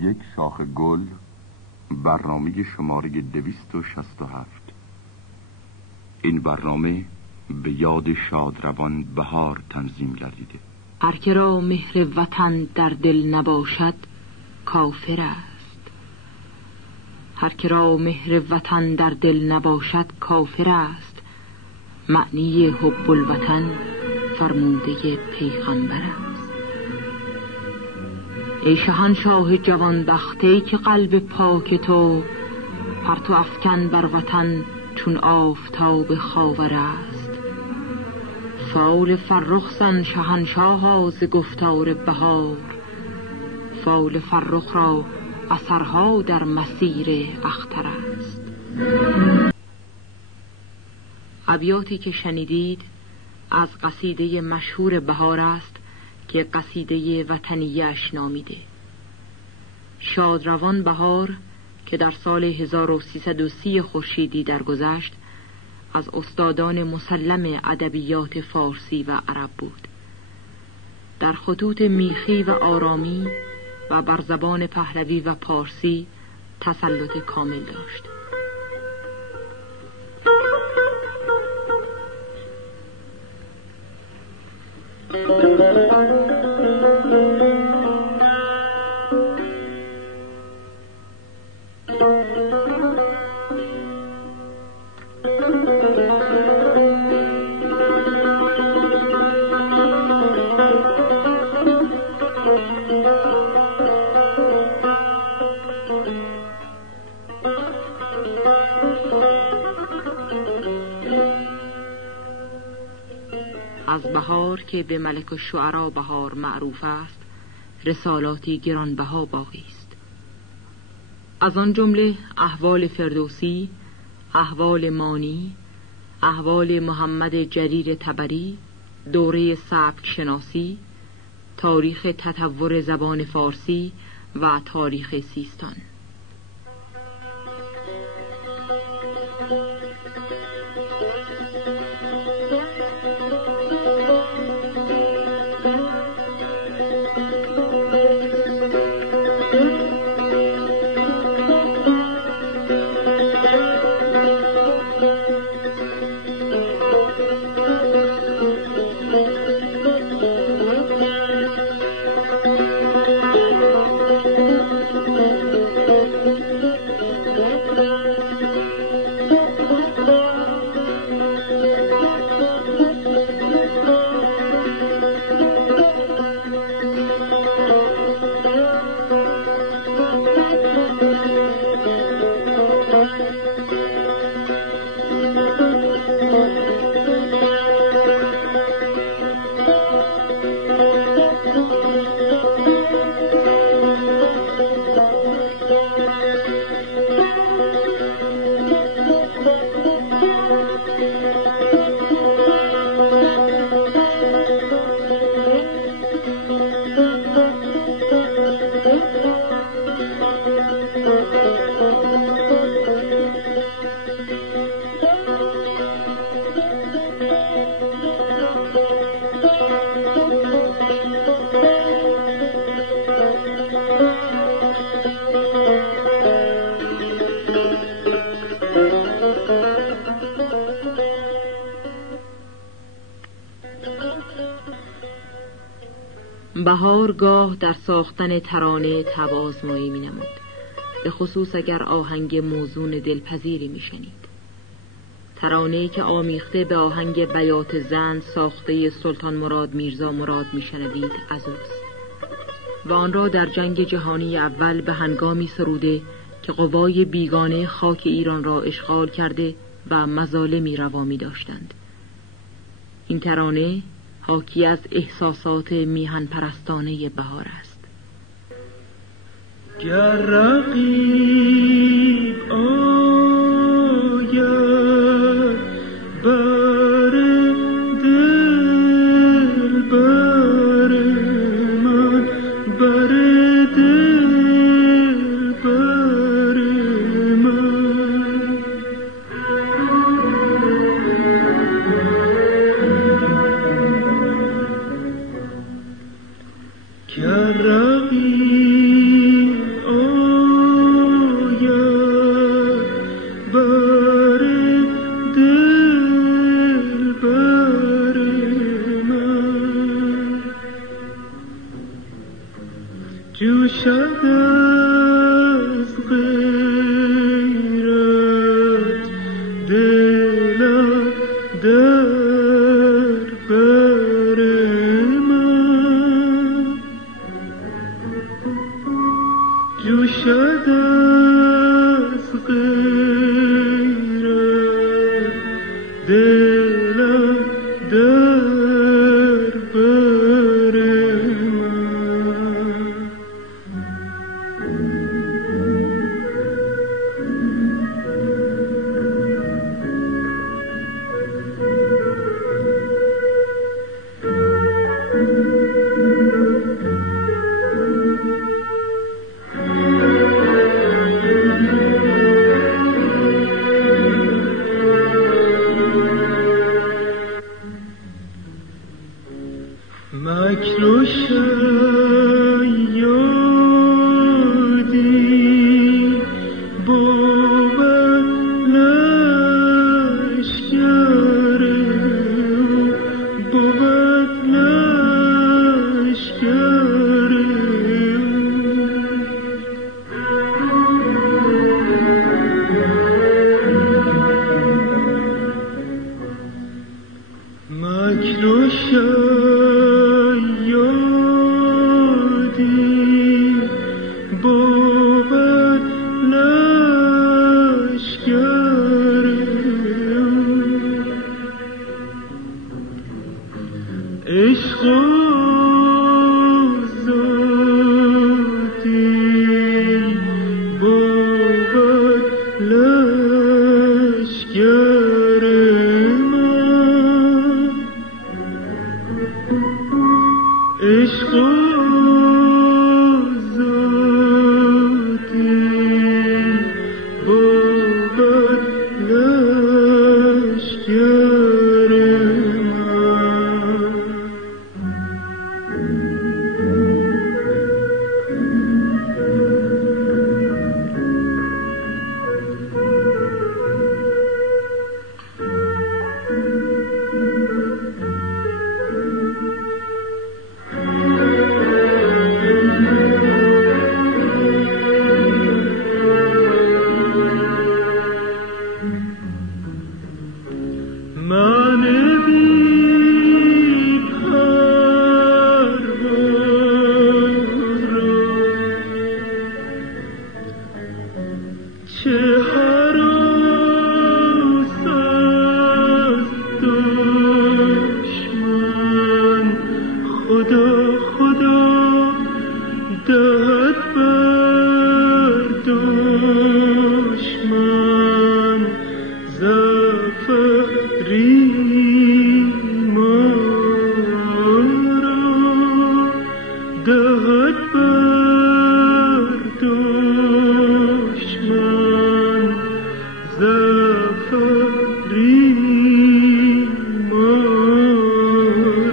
یک شاخ گل، برنامه شماره 267. این برنامه به یاد شادروان بهار تنظیم گردیده. هر که را مهر وطن در دل نباشد کافر است. هر که را مهر وطن در دل نباشد کافر است. معنی حب الوطن فرموده پیغمبر است. ای شاهنشاه جوان بخته که قلب پاک تو پرتو افکن بر وطن چون آفتاب خاور است. فال فرخ زن شاهنشاه ز گفتار بهار، فال فرخ را اثرها در مسیر اختر است. ابیاتی که شنیدید از قصیده مشهور بهار است که قصیده وطنیش نامیده. شادروان بهار که در سال 1330 خورشیدی درگذشت از استادان مسلم ادبیات فارسی و عرب بود. در خطوط میخی و آرامی و بر زبان پهلوی و پارسی تسلط کامل داشت. از بهار که به ملک الشعراء بهار معروف است رسالاتی گرانبها باقی است. از آن جمله احوال فردوسی، احوال مانی، احوال محمد جریر طبری، دوره سبک شناسی، تاریخ تطور زبان فارسی و تاریخ سیستان. بهار گاه در ساختن ترانه تواضعی می نمود، به خصوص اگر آهنگ موزون دلپذیری می شنید. ترانه‌ای که آمیخته به آهنگ بیات زند ساخته سلطان مراد میرزا مراد می شنوید از اوست و آن را در جنگ جهانی اول به هنگامی سروده که قوای بیگانه خاک ایران را اشغال کرده و مظالمی روا می داشتند. این ترانه حاکی از احساسات میهن پرستانه بهار است. گر رقیب آید بر دل بر من، بر دل بر من، گر رقیب جوشد از غیرت دلم در بر من، جوشد از غیرت دلم در بر من. مکر و شیادی بود لشکر او، بود لشکر او. مکر و بود لشکر او. عشق و ذاتی بود لشکر من، عشق و من بی پروا را چه هراس از دشمن، خدا خدا دهد بر دشمن زفری ما را، دهد بر دشمن زفری ما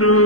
را.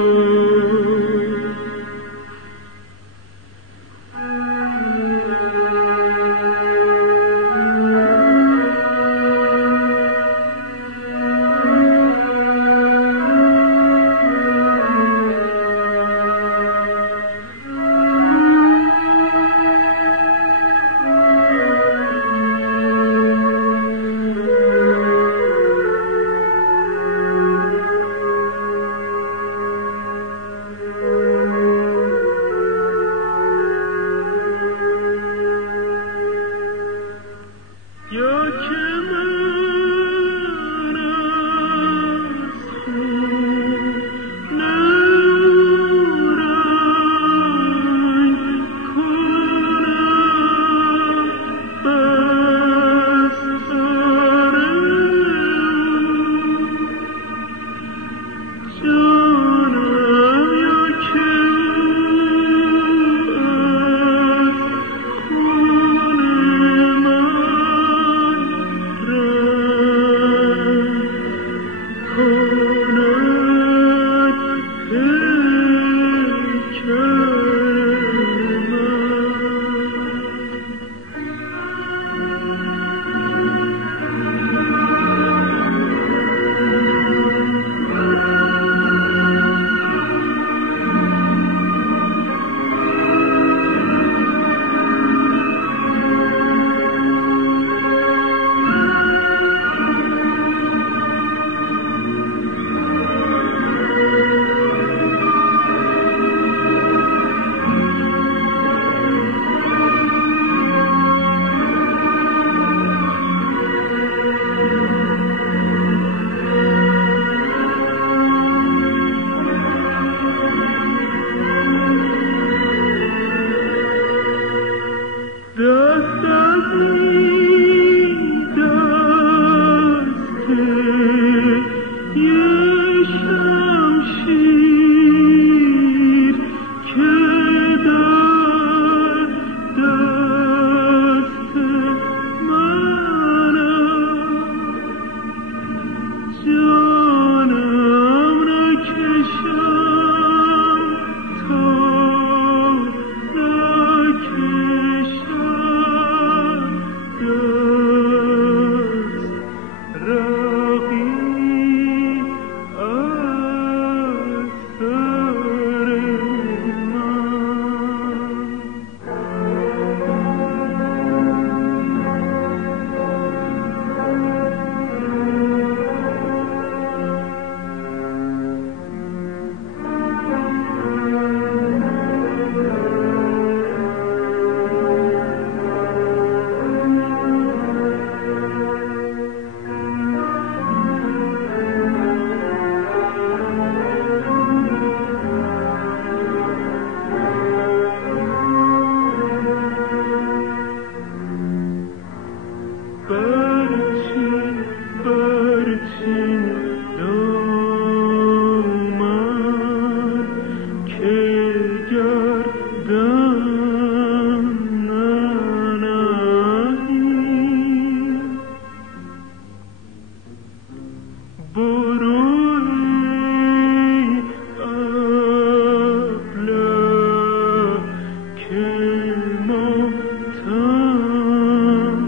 ما تن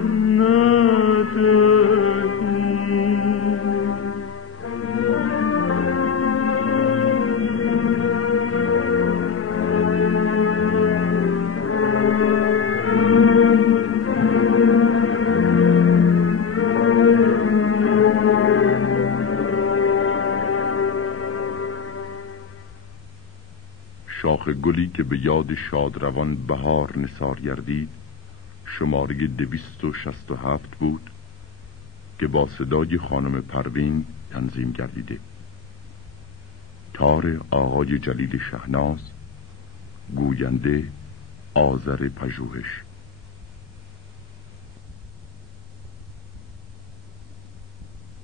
ندهی. شاخ گلی که به یاد شادروان بهار نثار گردید شماره 267 بود که با صدای خانم پروین تنظیم گردیده. تار آقای جلیل شهناز، گوینده آذر پژوهش.